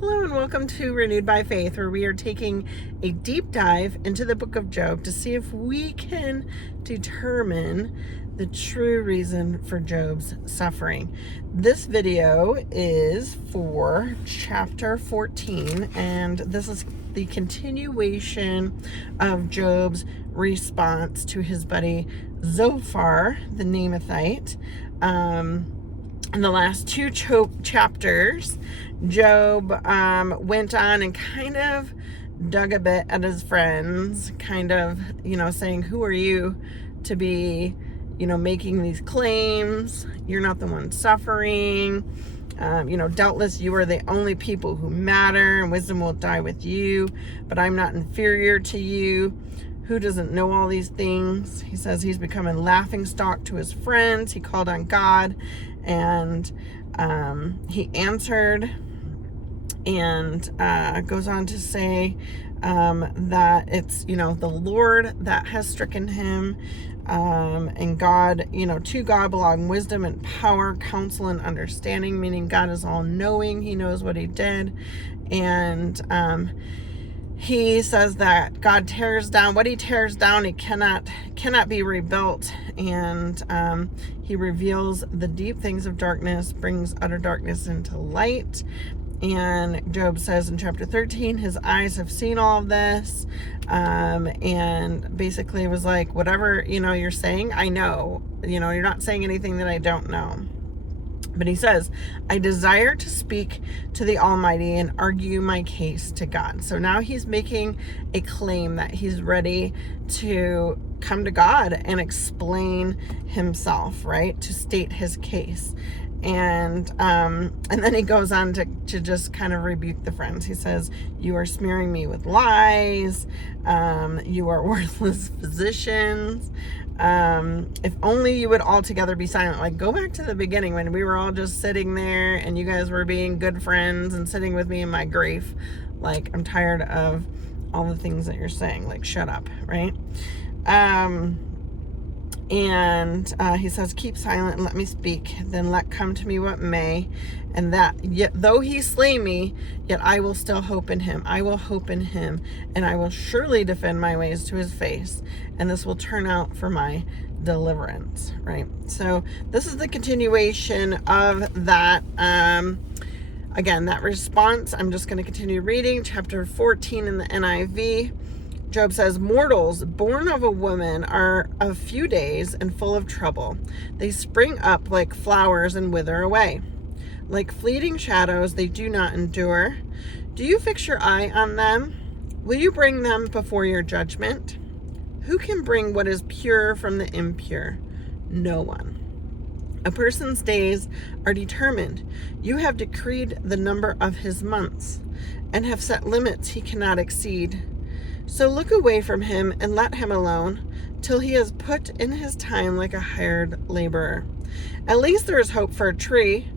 Hello and welcome to Renewed by Faith, where we are taking a deep dive into the book of Job to see if we can determine the true reason for Job's suffering. This video is for chapter 14, and this is the continuation of Job's response to his buddy Zophar, the Naamathite. In the last two chapters, Job went on and kind of dug a bit at his friends, kind of, saying, who are you to be, making these claims? You're not the one suffering. Doubtless you are the only people who matter, and wisdom will die with you, but I'm not inferior to you. Who doesn't know all these things? He says he's become a laughingstock to his friends. He called on God, and he answered, and goes on to say that it's, the Lord that has stricken him, and God, to God belong wisdom and power, counsel and understanding, meaning God is all knowing. He knows what he did. And he says that God tears down what he tears down. He cannot be rebuilt. And he reveals the deep things of darkness, brings utter darkness into light. And Job says in chapter 13, his eyes have seen all of this. And basically was like, whatever, you're saying, I know, you're not saying anything that I don't know. But he says, I desire to speak to the Almighty and argue my case to God. So now he's making a claim that he's ready to come to God and explain himself, right? To state his case. And then he goes on to just kind of rebuke the friends. He says, you are smearing me with lies. You are worthless physicians. If only you would altogether be silent. Like, go back to the beginning when we were all just sitting there and you guys were being good friends and sitting with me in my grief. Like, I'm tired of all the things that you're saying. Like, shut up, right? And he says, keep silent and let me speak. Then let come to me what may. And that yet though he slay me, yet I will still hope in him. I will hope in him, and I will surely defend my ways to his face. And this will turn out for my deliverance, right? So this is the continuation of that. Again, that response. I'm just going to continue reading chapter 14 in the NIV. Job says, mortals born of a woman are of few days and full of trouble. They spring up like flowers and wither away. Like fleeting shadows, they do not endure. Do you fix your eye on them? Will you bring them before your judgment? Who can bring what is pure from the impure? No one. A person's days are determined. You have decreed the number of his months, and have set limits he cannot exceed. So look away from him and let him alone, till he has put in his time like a hired laborer. At least there is hope for a tree.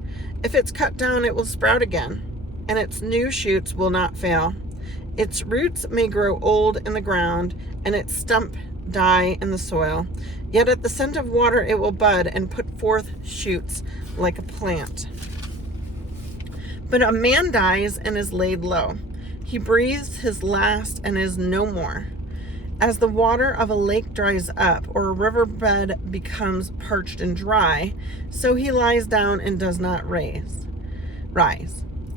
If it's cut down, it will sprout again, and its new shoots will not fail. Its roots may grow old in the ground, and its stump die in the soil. Yet at the scent of water it will bud and put forth shoots like a plant. But a man dies and is laid low. He breathes his last and is no more. As the water of a lake dries up, or a riverbed becomes parched and dry, so he lies down and does not rise.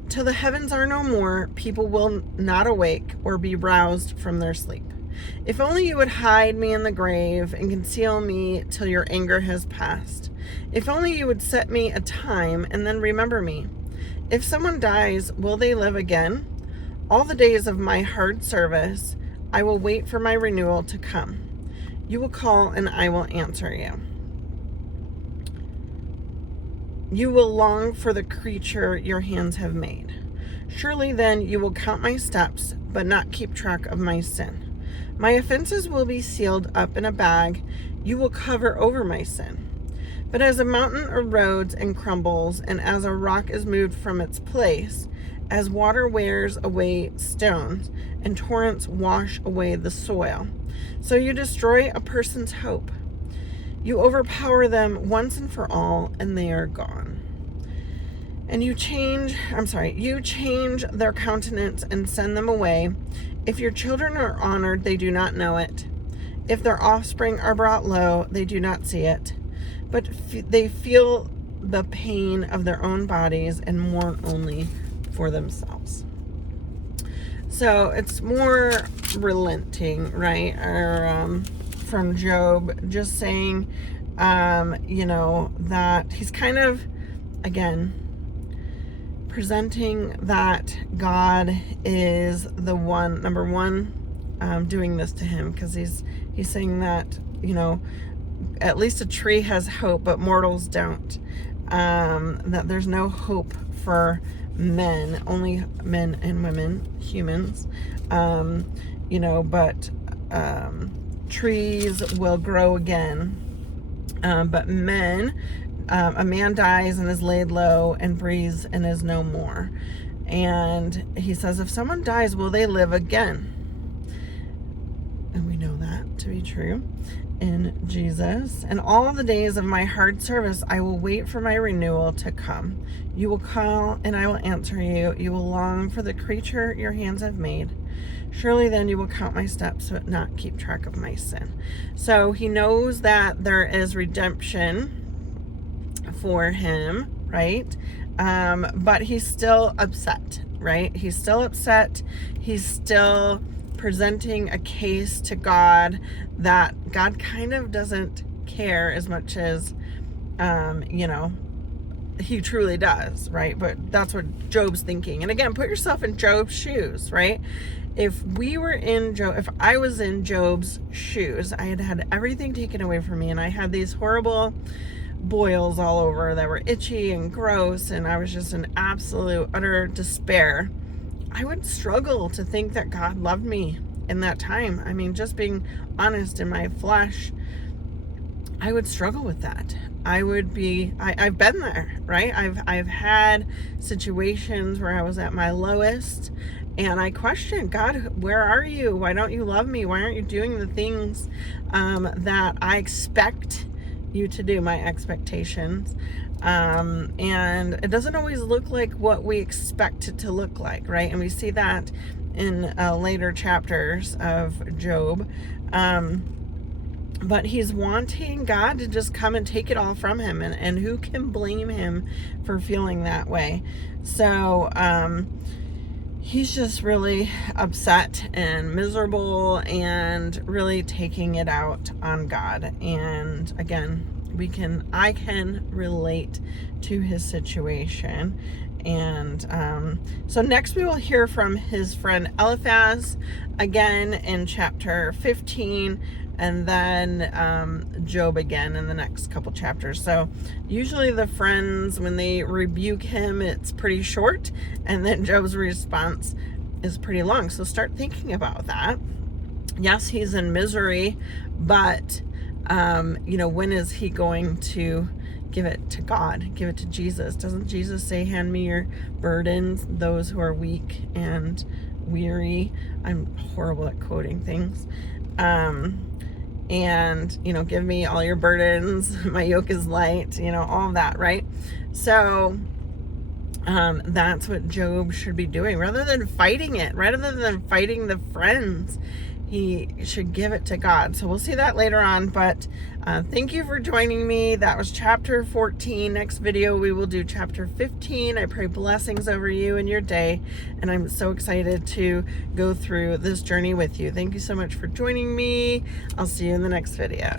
Till the heavens are no more, people will not awake or be roused from their sleep. If only you would hide me in the grave and conceal me till your anger has passed. If only you would set me a time and then remember me. If someone dies, will they live again? All the days of my hard service, I will wait for my renewal to come. You will call and I will answer you. You will long for the creature your hands have made. Surely then you will count my steps, but not keep track of my sin. My offenses will be sealed up in a bag. You will cover over my sin. But as a mountain erodes and crumbles, and as a rock is moved from its place, as water wears away stones and torrents wash away the soil, so you destroy a person's hope. You overpower them once and for all, and they are gone. And you change their countenance and send them away. If your children are honored, they do not know it. If their offspring are brought low, they do not see it. But they feel the pain of their own bodies and mourn only for themselves. So it's more relenting, right? Or from Job, just saying, that he's kind of, again, presenting that God is the one, number one, doing this to him, because he's saying that, at least a tree has hope, but mortals don't. That there's no hope for men, only men and women, humans. But trees will grow again. But men, a man dies and is laid low and breathes and is no more. And he says, if someone dies, will they live again? And we know that to be true in Jesus. And all the days of my hard service, I will wait for my renewal to come. You will call and I will answer you. You will long for the creature your hands have made. Surely then you will count my steps, but not keep track of my sin. So he knows that there is redemption for him, right? But he's still upset, right? He's still upset. He's still presenting a case to God that God kind of doesn't care as much as, he truly does, right? But that's what Job's thinking. And again, put yourself in Job's shoes, right? If I was in Job's shoes, I had everything taken away from me, and I had these horrible boils all over that were itchy and gross, and I was just in absolute utter despair, I would struggle to think that God loved me in that time. I mean, just being honest, in my flesh, I would struggle with that. I've been there, right? I've had situations where I was at my lowest, and I questioned, God, where are you? Why don't you love me? Why aren't you doing the things that I expect you to do, my expectations? And it doesn't always look like what we expect it to look like, right? And we see that in later chapters of Job. But he's wanting God to just come and take it all from him. And who can blame him for feeling that way? So he's just really upset and miserable and really taking it out on God. And again, I can relate to his situation. And so next we will hear from his friend Eliphaz again in chapter 15, and then Job again in the next couple chapters. So usually the friends, when they rebuke him, it's pretty short, and then Job's response is pretty long. So start thinking about that. Yes, he's in misery, but when is he going to give it to God, give it to Jesus? Doesn't Jesus say, hand me your burdens, those who are weak and weary? I'm horrible at quoting things. And give me all your burdens, my yoke is light, all of that, right? So that's what Job should be doing, rather than fighting it, rather than fighting the friends. He should give it to God. So we'll see that later on, but thank you for joining me. That was chapter 14. Next video we will do chapter 15. I pray blessings over you and your day, and I'm so excited to go through this journey with you. Thank you so much for joining me. I'll see you in the next video.